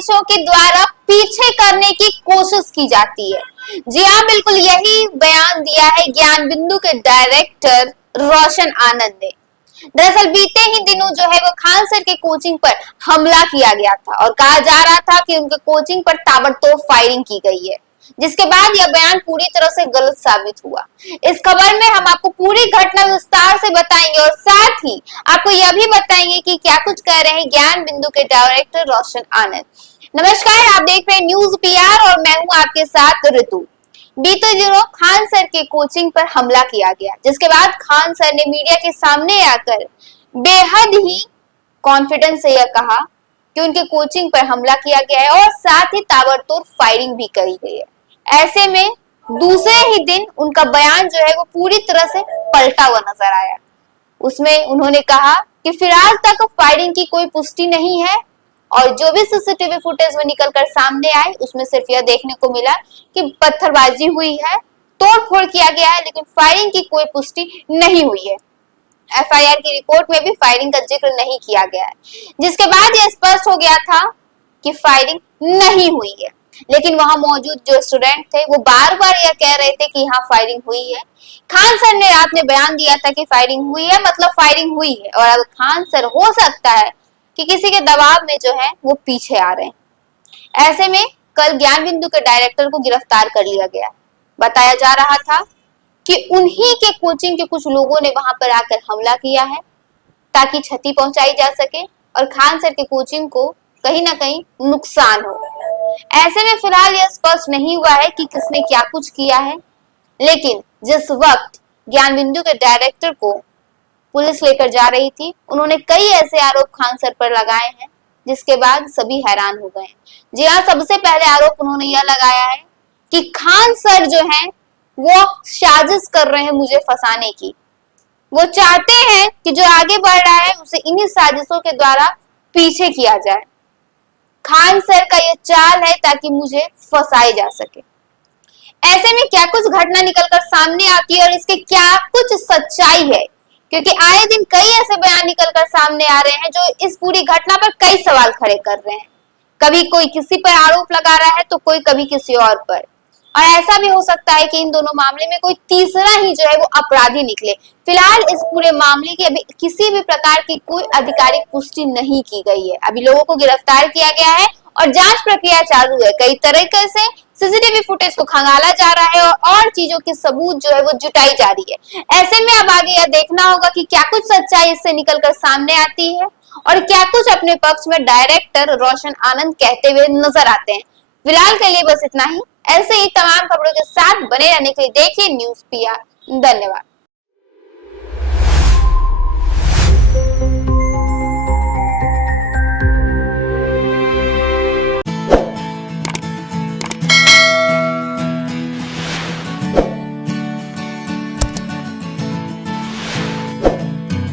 साजिशों के द्वारा पीछे करने की कोशिश की जाती है। जी हाँ, बिल्कुल यही बयान दिया है ज्ञान बिंदु के डायरेक्टर रोशन आनंद ने। दरअसल बीते ही दिनों जो है वो खान सर के कोचिंग पर हमला किया गया था और कहा जा रहा था कि उनके कोचिंग पर ताबड़तोड़ फायरिंग की गई है, जिसके बाद यह बयान पूरी तरह से गलत साबित हुआ। इस खबर में हम आपको पूरी घटना विस्तार से बताएंगे और साथ ही आपको यह भी बताएंगे कि क्या कुछ कह रहे हैं ज्ञान बिंदु के डायरेक्टर रोशन आनंद। नमस्कार, आप देख रहे हैं न्यूज पीआर और मैं हूं आपके साथ ऋतु। बीते दिनों खान सर के कोचिंग पर हमला किया गया, जिसके बाद खान सर ने मीडिया के सामने आकर बेहद ही कॉन्फिडेंस से यह कहा कि उनके कोचिंग पर हमला किया गया है और साथ ही ताबड़तोड़ फायरिंग भी करी गई है। ऐसे में दूसरे ही दिन उनका बयान जो है वो पूरी तरह से पलटा हुआ नजर आया। उसमें उन्होंने कहा कि फिलहाल तक फायरिंग की कोई पुष्टि नहीं है और जो भी सीसीटीवी फुटेज में निकलकर सामने आए उसमें सिर्फ यह देखने को मिला कि पत्थरबाजी हुई है, तोड़फोड़ किया गया है, लेकिन फायरिंग की कोई पुष्टि नहीं हुई है। एफआईआर की रिपोर्ट में भी फायरिंग का जिक्र नहीं किया गया है, जिसके बाद यह स्पष्ट हो गया था कि फायरिंग नहीं हुई है। लेकिन वहां मौजूद जो स्टूडेंट थे वो बार बार यह कह रहे थे कि यहाँ फायरिंग हुई है। खान सर ने रात में बयान दिया था कि फायरिंग हुई है, मतलब फायरिंग हुई है, और अब खान सर हो सकता है कि किसी के दबाव में जो है वो पीछे आ रहे हैं। ऐसे में कल ज्ञान बिंदु के डायरेक्टर को गिरफ्तार कर लिया गया। बताया जा रहा था कि उन्हीं के कोचिंग के कुछ लोगों ने वहां पर आकर हमला किया है ताकि क्षति पहुंचाई जा सके और खान सर के कोचिंग को कहीं ना कहीं नुकसान हो। ऐसे में फिलहाल यह स्पष्ट नहीं हुआ है कि किसने क्या कुछ किया है, लेकिन जिस वक्त ज्ञान बिंदु के डायरेक्टर को पुलिस लेकर जा रही थी, उन्होंने कई ऐसे आरोप खान सर पर लगाए हैं जिसके बाद सभी हैरान हो गए। जी हाँ, सबसे पहले आरोप उन्होंने यह लगाया है कि खान सर जो हैं वो साजिश कर रहे हैं मुझे फंसाने की। वो चाहते हैं कि जो आगे बढ़ रहा है उसे इन्हीं साजिशों के द्वारा पीछे किया जाए। खान सर का यह चाल है ताकि मुझे फंसाई जा सके। ऐसे में क्या कुछ घटना निकलकर सामने आती है और इसके क्या कुछ सच्चाई है, क्योंकि आए दिन कई ऐसे बयान निकलकर सामने आ रहे हैं जो इस पूरी घटना पर कई सवाल खड़े कर रहे हैं। कभी कोई किसी पर आरोप लगा रहा है तो कोई कभी किसी और पर, और ऐसा भी हो सकता है कि इन दोनों मामले में कोई तीसरा ही जो है वो अपराधी निकले। फिलहाल इस पूरे मामले की अभी किसी भी प्रकार की कोई आधिकारिक पुष्टि नहीं की गई है। अभी लोगों को गिरफ्तार किया गया है और जांच प्रक्रिया चालू है। कई तरीके से सीसीटीवी फुटेज को खंगाला जा रहा है और चीजों की सबूत जो है वो जुटाई जा रही है। ऐसे में अब आगे यह देखना होगा कि क्या कुछ सच्चाई इससे निकलकर सामने आती है और क्या कुछ अपने पक्ष में डायरेक्टर रोशन आनंद कहते हुए नजर आते हैं। फिलहाल के लिए बस इतना ही। ऐसे ही तमाम खबरों के साथ बने रहने के लिए देखिए न्यूज पीआर। धन्यवाद।